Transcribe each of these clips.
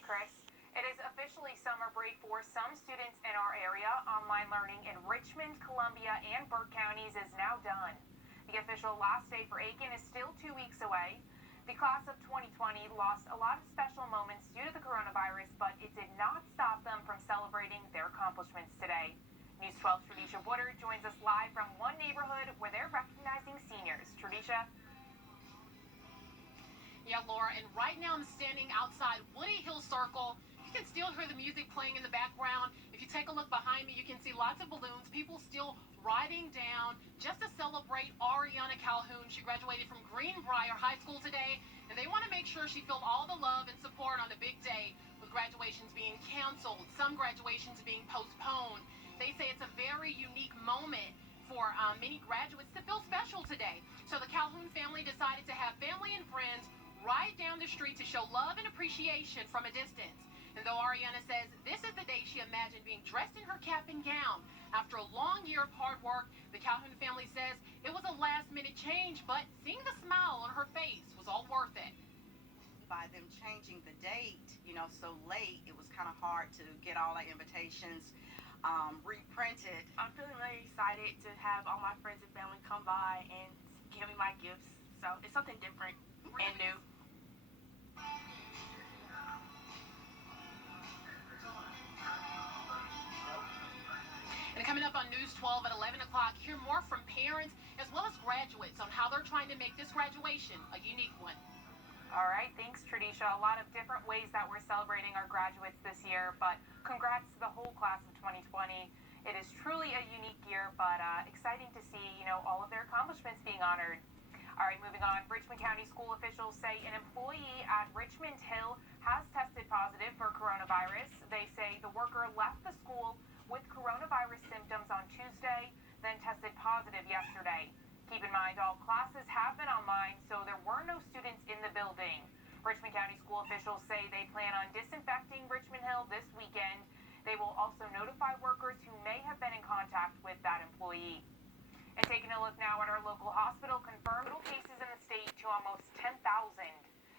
you, Chris. It is officially summer break for some students in our area. Online learning in Richmond, Columbia, and Burke counties is now done. The official last day for Aiken is still 2 weeks away. The class of 2020 lost a lot of special moments due to the coronavirus, but it did not stop them from celebrating their accomplishments today. News 12's Wrdw joins us live from one neighborhood where they're recognizing seniors. Tradisha? Yeah, Laura, and right now I'm standing outside Woody Hill Circle. You can still hear the music playing in the background. If you take a look behind me, you can see lots of balloons, people still riding down just to celebrate Ariana Calhoun. She graduated from Greenbrier High School today, and they want to make sure she felt all the love and support on the big day, with graduations being canceled, some graduations being postponed. They say it's a very unique moment for many graduates to feel special today. So the Calhoun family decided to have family and friends ride down the street to show love and appreciation from a distance. And though Ariana says this is the day she imagined being dressed in her cap and gown after a long year of hard work, the Calhoun family says it was a last-minute change, but seeing the smile on her face was all worth it. By them changing the date, so late, it was kind of hard to get all our invitations reprinted. I'm feeling really excited to have all my friends and family come by and give me my gifts. So it's something different and new. And coming up on News 12 at 11 o'clock, hear more from parents as well as graduates on how they're trying to make this graduation a unique one. All right, thanks, Tradisha. A lot of different ways that we're celebrating our graduates this year, but congrats to the whole class of 2020. It is truly a unique year, but exciting to see, all of their accomplishments being honored. All right, moving on. Richmond County school officials say an employee at Richmond Hill has tested positive for coronavirus. They say the worker left the school with coronavirus symptoms on Tuesday, then tested positive yesterday. Keep in mind, all classes have been online, so there were no students in the building. Richmond County school officials say they plan on disinfecting Richmond Hill this weekend. They will also notify workers who may have been in contact with that employee. And taking a look now at our local hospital, confirmed total cases in the state to almost 10,000.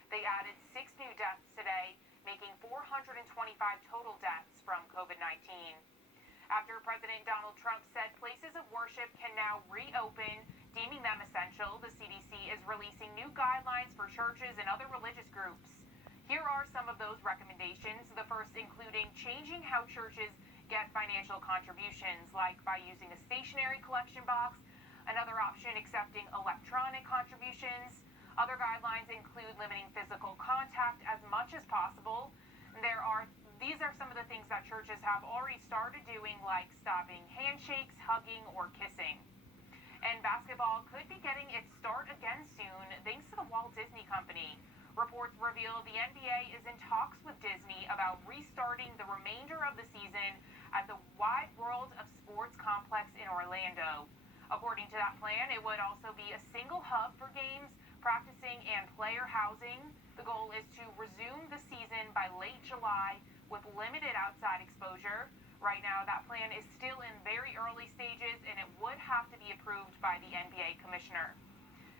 They added 6 new deaths today, making 425 total deaths from COVID-19. After President Donald Trump said places of worship can now reopen, deeming them essential, the CDC is releasing new guidelines for churches and other religious groups. Here are some of those recommendations, the first including changing how churches get financial contributions, like by using a stationary collection box, another option accepting electronic contributions. Other guidelines include limiting physical contact as much as possible. These are some of the things that churches have already started doing, like stopping handshakes, hugging, or kissing. And basketball could be getting its start again soon, thanks to the Walt Disney Company. Reports reveal the NBA is in talks with Disney about restarting the remainder of the season at the Wide World of Sports complex in Orlando. According to that plan, it would also be a single hub for games, practicing, and player housing. The goal is to resume the season by late July with limited outside exposure. Right now, that plan is still in very early stages, and it would have to be approved by the NBA commissioner.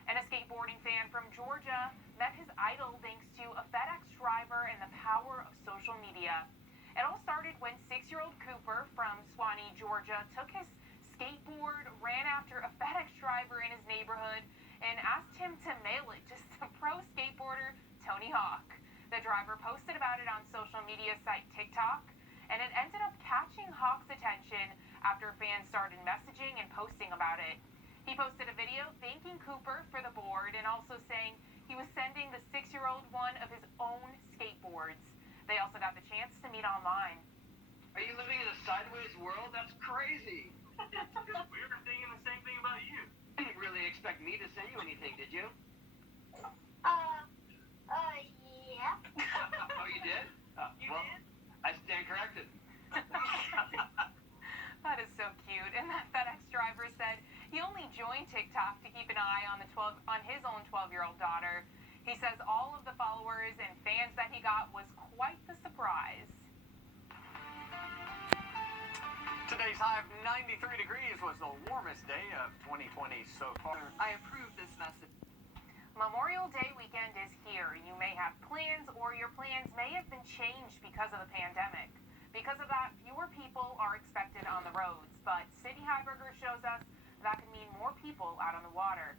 And a skateboarding fan from Georgia met his idol thanks to a FedEx driver and the power of social media. It all started when 6-year-old Cooper from Suwanee, Georgia, took his skateboard, ran after a FedEx driver in his neighborhood, and asked him to mail it to pro skateboarder Tony Hawk. The driver posted about it on social media site TikTok, and it ended up catching Hawk's attention after fans started messaging and posting about it. He posted a video thanking Cooper for the board and also saying he was sending the 6-year-old one of his own skateboards. They also got the chance to meet online. Are you living in a sideways world? That's crazy. We were thinking the same thing about you. You didn't really expect me to send you anything, did you? Yeah. Oh, you did? You Well, did? I stand corrected. That is so cute. And that FedEx driver said he only joined TikTok to keep an eye on his own 12-year-old daughter. He says all of the followers and fans that he got was quite the surprise. Today's high of 93 degrees was the warmest day of 2020 so far. I approve this message. Memorial Day weekend is here. You may have plans or your plans may have been changed because of the pandemic. Because of that, fewer people are expected on the roads, but Sydney Heiberger shows us that can mean more people out on the water.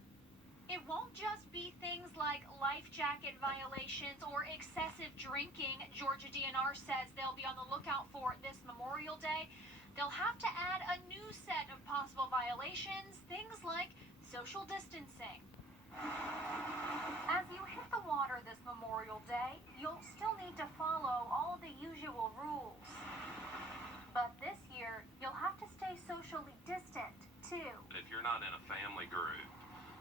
It won't just be things like life jacket violations or excessive drinking. Georgia DNR says they'll be on the lookout for this Memorial Day. They'll have to add a new set of possible violations, things like social distancing. As you hit the water this Memorial Day, you'll still need to follow all the usual rules. But this year, you'll have to stay socially distant, too. If you're not in a family group,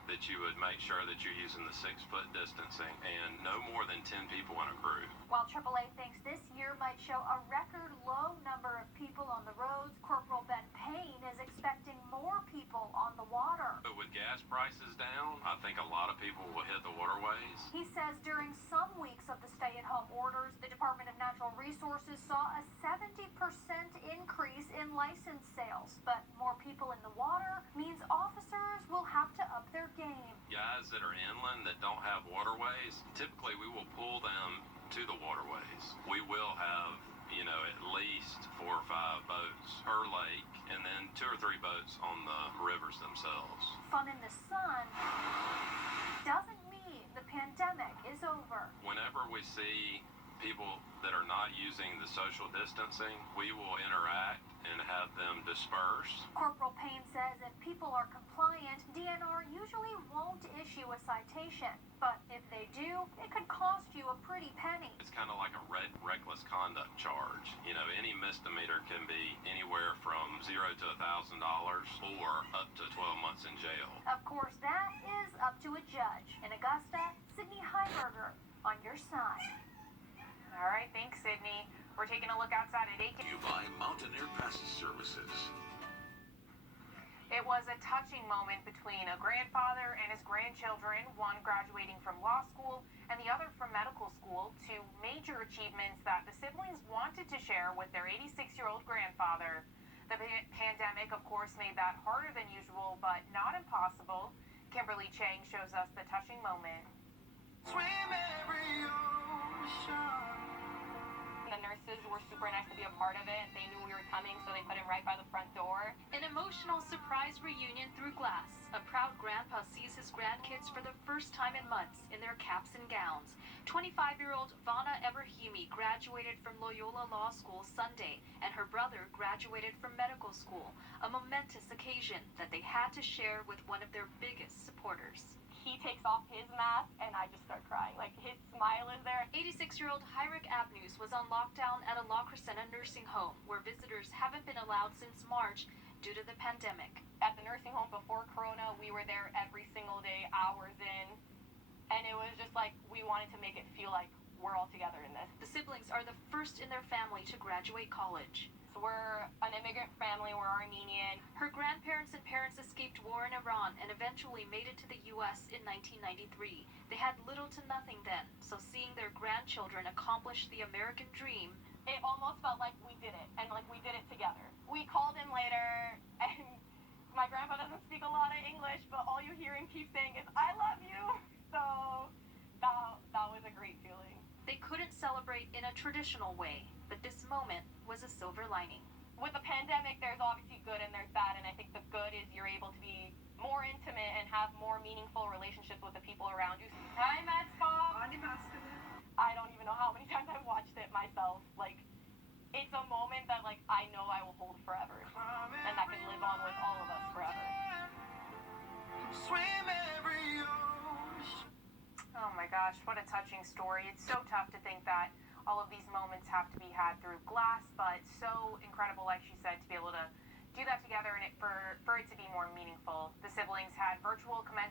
that you would make sure that you're using the 6-foot distancing and no more than 10 people in a group. While AAA thinks this year might show a record low number of people on the roads, Corporal Ben Payne is expecting more people on the water. But with gas prices down, I think a lot of people will hit the waterways. He says during some weeks of the stay-at-home orders, the Department of Natural Resources saw a 70% increase in license sales. But more people in the water means officers will have to up their game. Guys that are inland that don't have waterways, typically we will pull them to the waterways. We will have, at least 4 or 5 boats per lake and then 2 or 3 boats on the rivers themselves. Fun in the sun doesn't mean the pandemic is over. Whenever we see people that are not using the social distancing, we will interact and have them disperse. Corporal Payne says if people are compliant, DNR usually won't issue a citation. But if they do, it could cost you a pretty penny. It's kind of like a reckless conduct charge. Any misdemeanor can be anywhere from $0 to $1,000 or up to 12 months in jail. Of course, that is up to a judge. In Augusta, Sydney Heiberger on your side. All right, thanks, Sydney. We're taking a look outside at Aiken. You buy Mountaineer Pest Services. It was a touching moment between a grandfather and his grandchildren, one graduating from law school and the other from medical school, 2 major achievements that the siblings wanted to share with their 86-year-old grandfather. The pandemic, of course, made that harder than usual, but not impossible. Kimberly Chang shows us the touching moment. Swim every ocean. The nurses were super nice to be a part of it. They knew we were coming, so they put him right by the front door. An emotional surprise reunion through glass. A proud grandpa sees his grandkids for the first time in months in their caps and gowns. 25-year-old Vanna Ebrahimi graduated from Loyola Law School Sunday, and her brother graduated from medical school. A momentous occasion that they had to share with one of their biggest supporters. He takes off his mask, and I just start crying. Like, his smile is there. 86-year-old Hyrik Abnews was on lockdown at a La Crescenta nursing home, where visitors haven't been allowed since March due to the pandemic. At the nursing home before Corona, we were there every single day, hours in, and it was just like we wanted to make it feel like we're all together in this. The siblings are the first in their family to graduate college. So we're an immigrant family, we're Armenian. Her grandparents and parents escaped war in Iran and eventually made it to the U.S. in 1993. They had little to nothing then, so seeing their grandchildren accomplish the American dream, it almost felt like we did it, and like we did it together. We called him later, and my grandpa doesn't speak a lot of English, but all you hear him keep saying is, "I love you." So that was a great feeling. They couldn't celebrate in a traditional way, but this moment was a silver lining. With the pandemic, there's obviously good and there's bad, and I think the good is you're able to be more intimate and have more meaningful relationships with the people around you. Hi, Matt's mom. I don't even know how many times I've watched it myself. Like, it's a moment that, like, I know I will hold forever, and that can live on with all of us forever. Swim every ocean. Oh my gosh, what a touching story. It's so tough to think that all of these moments have to be had through glass, but so incredible, like she said, to be able to do that together and for it to be more meaningful. The siblings had virtual commencement